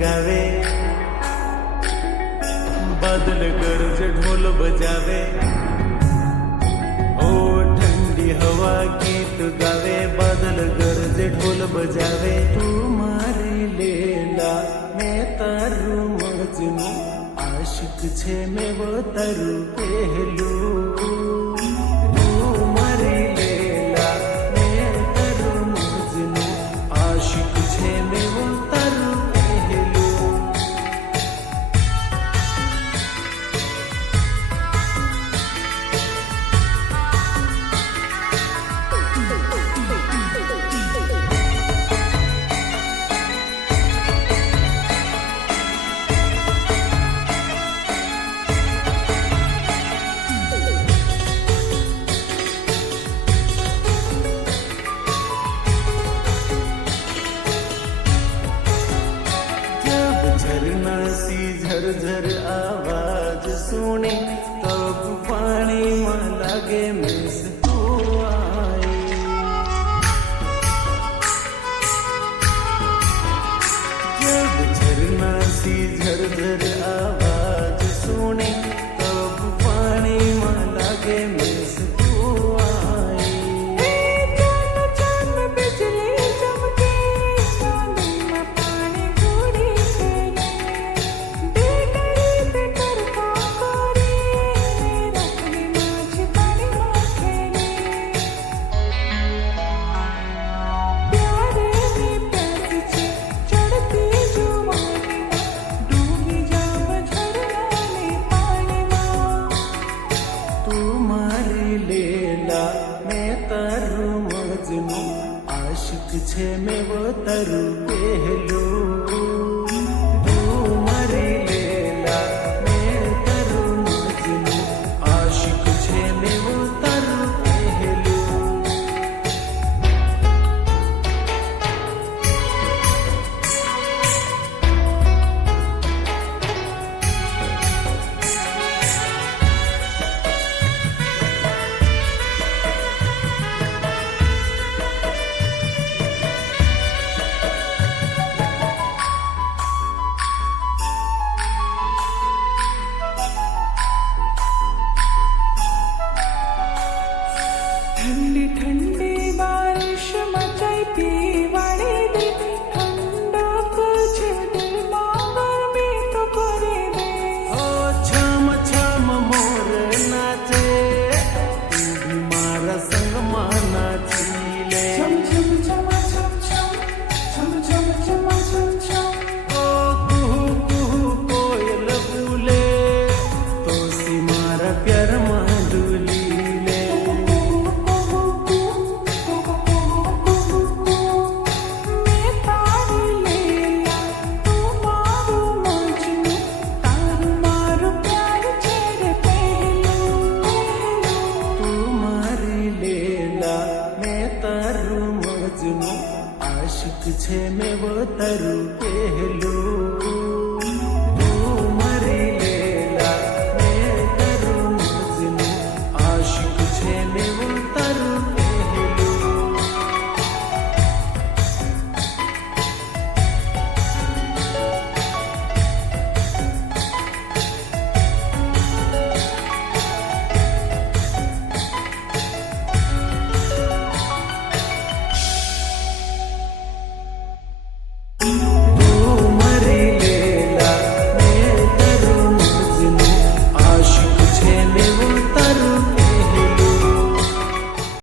गावे, बादल गरज ढोल बजावे, ओ ठंडी हवा गीत गावे, बादल गरज ढोल बजावे। तू मारी लेला मैं तारू मजनू, आशिक छे मैं वो तारू पहलू। तू मारी लेला मैं तारू मजनू, आशिक छे मैं वो तारू पहलू। झरना सी झरझर आवाज सुने, तब पानी में लागे मिस तू आई। जब झरना सी झरझर आवाज सुने, तब पानी में लागे मिस तू आई। मैं तारू मजनू, आशिक छे मैं वो तारू पहलू। तू मारी लेला मैं तारू मजनू, आशिक छे मैं वो तारू पहलू। ठंडी ठंडी बारिश मचाई पीवाड़ी दे, ठंडा कुछ दिल मांगर में तो करे दे। ओ छम छम मोर नाचे, तू भी मारा संग माना चीले। छम छम छम छम छम छम छम छम छम छम। ओ कुहू कुहू कोयल बोले, तो सी मारा प्यार मांडुली। तारू मजनू, आशिक छे मैं वो तारू पहलू।